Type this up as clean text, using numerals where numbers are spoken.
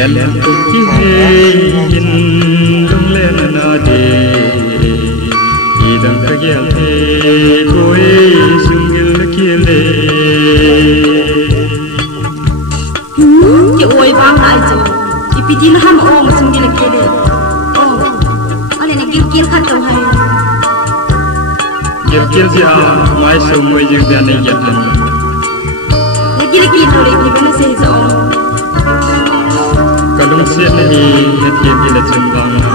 Len ki in lung len na de idang ka gyal the koi sungil kiele ki oi bang ai jo ipidin ham o sungil kiele oh ale na gil khat tong hai gil ja mai so moi jing da nei ya han gil ki to le ki bana se zo kalung se ni na thiam ki la chung wang